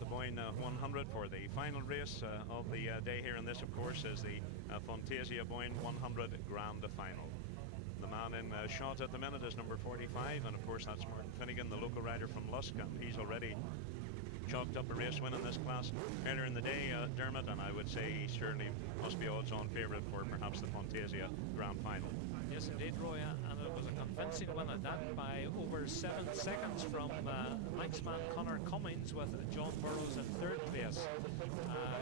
the Boyne 100 for the final race of the day here, and this of course is the Funtasia Boyne 100 Grand Final. The man in shot at the minute is number 45, and of course that's Martin Finnegan, the local rider from Lusk, and he's already chalked up a race win in this class earlier in the day, Dermot, and I would say he surely must be odds-on favourite for perhaps the Funtasia Grand Final. Yes, indeed, Roy, and it was a convincing win at that by over 7 seconds from Manxman Connor Cummings, with John Burrows in third place.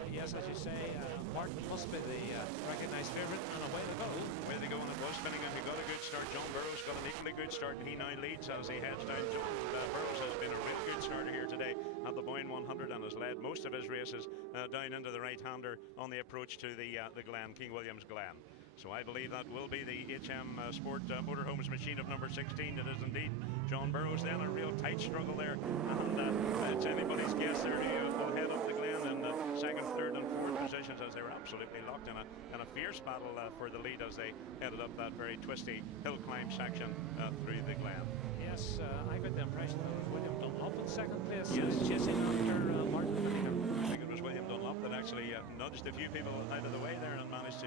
Yes, as you say, Martin must be the recognised favourite, and away they go. Away they go, and it was Finnegan who got a good start. John Burrows got an equally good start, and he now leads as he heads down. John Burrows has been a real good starter here today at the Boyne 100 and has led most of his races down into the right-hander on the approach to the Glen, King William's Glen. So I believe that will be the HM Sport Motorhomes machine of number 16. It is indeed John Burrows. Then a real tight struggle there, and it's anybody's guess there who will head up the Glen in the second, third and fourth positions, as they were absolutely locked in a fierce battle for the lead as they headed up that very twisty hill climb section through the Glen. Yes, I got the impression that it was William Dunlop in second place, chasing after Martin Finnegan. I think it was William Dunlop that actually nudged a few people out of the way there and managed to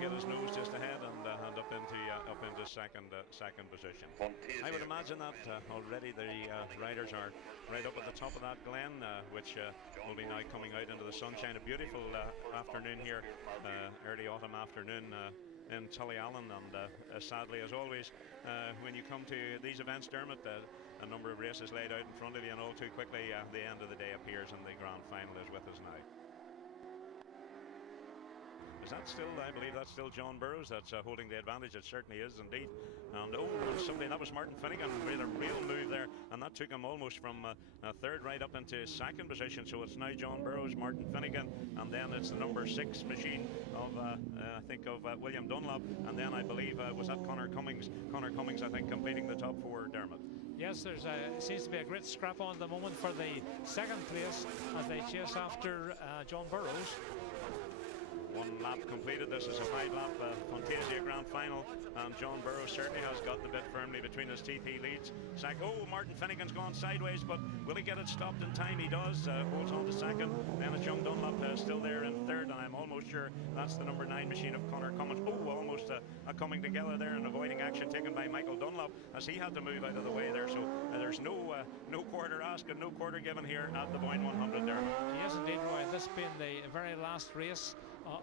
get his nose just ahead and up into second position. I would imagine that already the riders are right up at the top of that Glen, which will be now coming out into the sunshine. A beautiful afternoon here, early autumn afternoon in Tullyallen, and sadly, as always, when you come to these events, Dermot, a number of races laid out in front of you, and all too quickly the end of the day appears and the grand final is with us now. Is that still, I believe that's still John Burrows that's holding the advantage. It certainly is indeed. And that was Martin Finnegan with a real move there, and that took him almost from third right up into second position. So it's now John Burrows, Martin Finnegan, and then it's the number 6 machine of I think of William Dunlop, and then I believe was that Connor Cummings. Connor Cummings, I think, completing the top 4, Dermot. Yes, there's seems to be a great scrap on at the moment for the second place as they chase after John Burrows. 1 lap completed. This is a 5-lap Funtasia Grand Final, and John Burrows certainly has got the bit firmly between his teeth. He leads. Martin Finnegan's gone sideways, but will he get it stopped in time? He does. Holds on to second. Then it's young Dunlop still there in third, and I'm almost sure that's the number 9 machine of Connor Cummins. Almost a coming together there and avoiding action taken by Michael Dunlop as he had to move out of the way there. So there's no quarter asked and no quarter given here at the Boyne 100 there. Yes, indeed, Roy. This being the very last race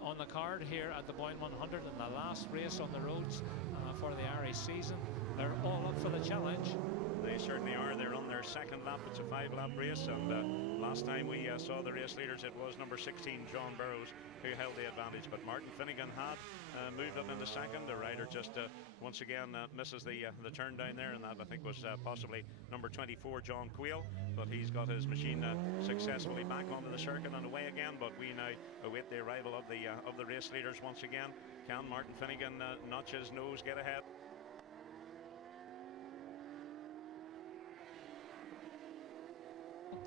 on the card here at the Boyne 100, and the last race on the roads for the Irish season. They're all up for the challenge. They certainly are. They're on their second lap. It's a 5-lap race, and last time we saw the race leaders, it was number 16 John Burrows who held the advantage, but Martin Finnegan had moved up into second. The rider just once again misses the turn down there, and that I think was possibly number 24 John Quayle, but he's got his machine successfully back onto the circuit and away again. But we now await the arrival of the race leaders once again. Can Martin Finnegan notch his nose, get ahead?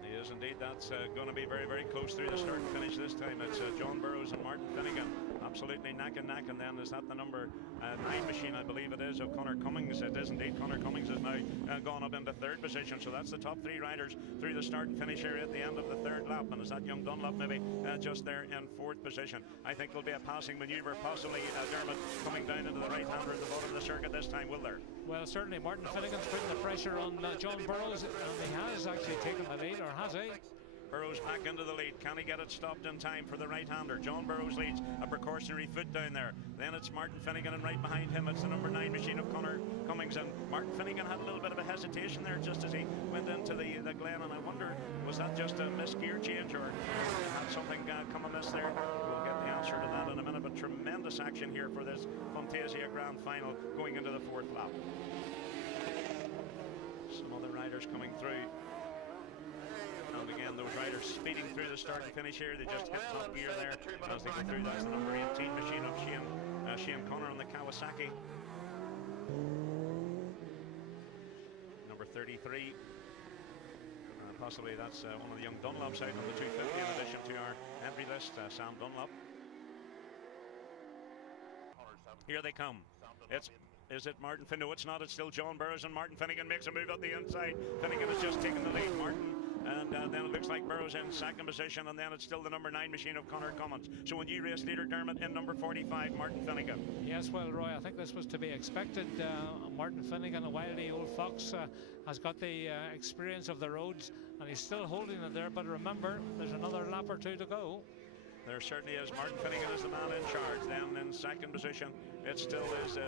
He is indeed. That's going to be very, very close through the start and finish this time. It's John Burrows and Martin Finnegan absolutely neck and neck, and then is that the number 9 machine, I believe it is, of Connor Cummings. It is indeed. Connor Cummings has now gone up into third position, so that's the top 3 riders through the start and finish here at the end of the 3rd lap, and is that young Dunlop maybe just there in 4th position. I think there'll be a passing manoeuvre, possibly Dermot coming down into the right-hander at the bottom of the circuit this time, will there? Well, certainly Martin Finnegan's putting the pressure on John Burrows, and he has actually taken the lead, or has he? Burrows back into the lead. Can he get it stopped in time for the right-hander? John Burrows leads, a precautionary foot down there. Then it's Martin Finnegan, and right behind him it's the number 9 machine of Connor Cummings. And Martin Finnegan had a little bit of a hesitation there just as he went into the Glen, and I wonder, was that just a missed gear change, or had something come amiss there? We'll get the answer to that in a minute, but tremendous action here for this Funtasia Grand Final going into the 4th lap. Some other riders coming through. And again, those riders speeding through the start and finish here. They just hit top gear there as they go through. That's the number 18 machine of Shane Connor on the Kawasaki. Number 33. Possibly that's one of the young Dunlops out on the 250 in addition to our entry list, Sam Dunlop. Here they come. Is it Martin Finnegan? No, it's not. It's still John Burrows, and Martin Finnegan makes a move up the inside. Finnegan has just taken the lead. Martin and then it looks like Burrows in second position, and then it's still the number 9 machine of Conor Cummins. So a new race leader, Dermot, in number 45, Martin Finnegan. Yes, well, Roy, I think this was to be expected. Martin Finnegan, a wily old fox, has got the experience of the roads, and he's still holding it there. But remember, there's another lap or two to go. There certainly is. Martin Finnegan is the man in charge. Then in second position, it still is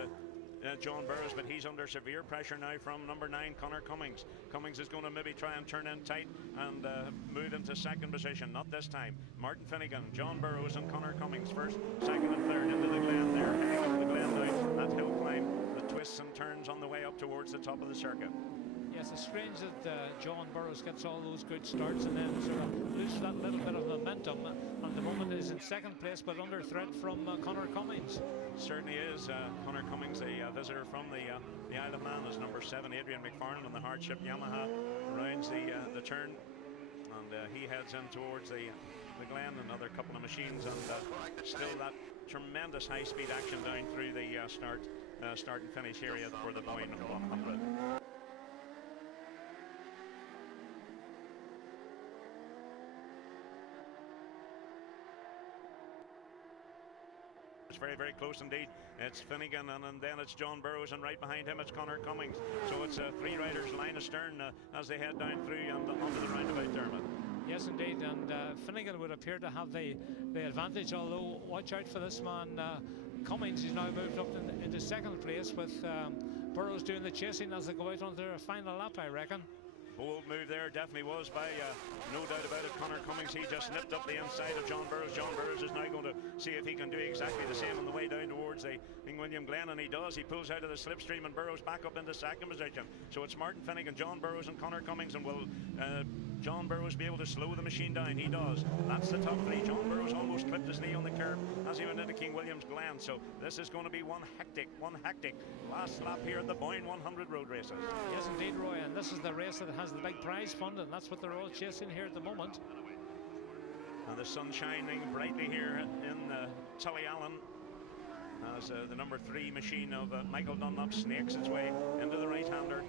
John Burrows, but he's under severe pressure now from number 9, Conor Cummins. Cummins is going to maybe try and turn in tight and move into second position. Not this time. Martin Finnegan, John Burrows and Conor Cummins first, second and third into the Glen there. Heading up the Glen now. That hill climb, the twists and turns on the way up towards the top of the circuit. Yes, it's strange that John Burrows gets all those good starts and then sort of loses that little bit of momentum. And the moment is in second place, but under threat from Conor Cummins. Certainly is. Conor Cummins, a visitor from the Isle of Man, is number 7. Adrian McFarlane on the hardship Yamaha rounds the turn, and he heads in towards the Glen. Another couple of machines, and still that tremendous high-speed action down through the start and finish area for the Boyne 100. It's very, very close indeed. It's Finnegan, and then it's John Burrows, and right behind him it's Conor Cummins. So it's 3 riders line astern as they head down through and onto the roundabout, Dermot. Yes, indeed, and Finnegan would appear to have the advantage, although watch out for this man. Cummins is now moved up into second place, with Burrows doing the chasing as they go out on their final lap, I reckon. Bold move there, definitely was by, no doubt about it, Conor Cummins. He just nipped up the inside of John Burrows. John Burrows is now going to see if he can do exactly the same on the way down towards the King William Glen, and he does. He pulls out of the slipstream, and Burrows back up into second position. So it's Martin Finnegan, John Burrows and Conor Cummins, and will John Burrows be able to slow the machine down? He does. That's the top 3. John Burrows almost clipped his knee on the curb as he went into King William's Glen. So this is going to be one hectic last lap here at the Boyne 100 road races. Yes, indeed, Roy, and this is the race that has the big prize fund, and that's what they're all chasing here at the moment. And the sun shining brightly here in Tullyallen as the number 3 machine of Michael Dunlop snakes its way into the right-hander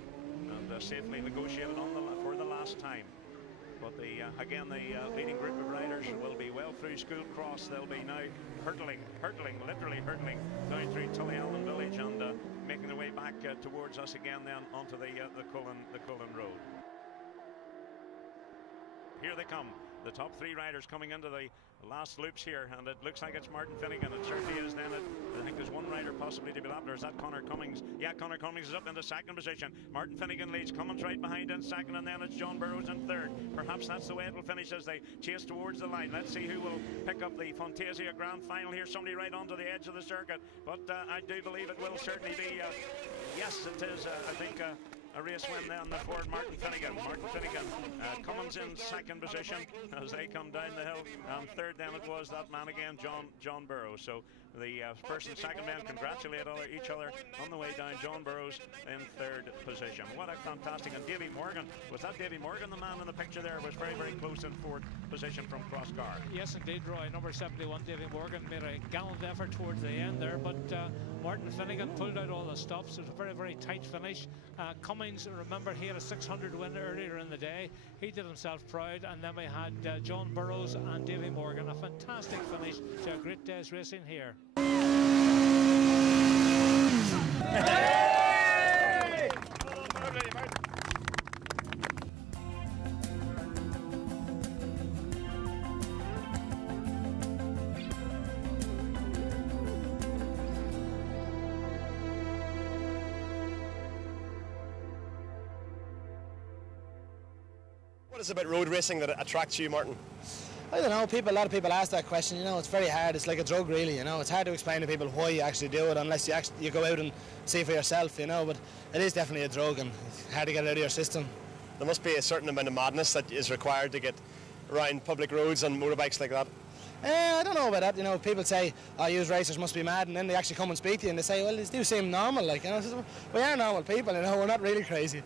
and safely negotiated for the last time. But again, the leading group of riders will be well through School Cross. They'll be now literally hurtling down through Tullyallen village and making their way back towards us again, then onto the Cullen Road. Here they come, the top 3 riders coming into the last loops here, and it looks like it's Martin Finnegan. It certainly is. Then I think there's one rider possibly to be lapped. Or is that Conor Cummins? Yeah, Conor Cummins is up into second position. Martin Finnegan leads. Cummins right behind in second, and then it's John Burrows in third. Perhaps that's the way it will finish as they chase towards the line. Let's see who will pick up the Funtasia Grand Final here. Somebody right onto the edge of the circuit, but I do believe it will certainly be. Yes, it is. I think. A race win then for Martin Finnegan. Cummins in second position as they come down the hill, and third then it was that man again, John Burrows. So the first and second men congratulate each other on the way down. John Burrows in third position. What a fantastic, and Davy Morgan, was that Davy Morgan, the man in the picture there, was very, very close in fourth position from Crosscar. Yes, indeed, Roy. Number 71, Davy Morgan, made a gallant effort towards the end there, but Martin Finnegan pulled out all the stops. It was a very, very tight finish. Cummins, remember, he had a 600 win earlier in the day. He did himself proud, and then we had John Burrows and Davy Morgan. A fantastic finish to a great day's racing here. What is it about road racing that attracts you, Martin? I don't know, a lot of people ask that question, you know. It's very hard. It's like a drug, really, you know. It's hard to explain to people why you actually do it unless you go out and see for yourself, you know. But it is definitely a drug, and it's hard to get it out of your system. There must be a certain amount of madness that is required to get around public roads on motorbikes like that. I don't know about that, you know. People say, oh, you racers must be mad, and then they actually come and speak to you and they say, well, these do seem normal, like, you know. We are normal people, you know. We're not really crazy.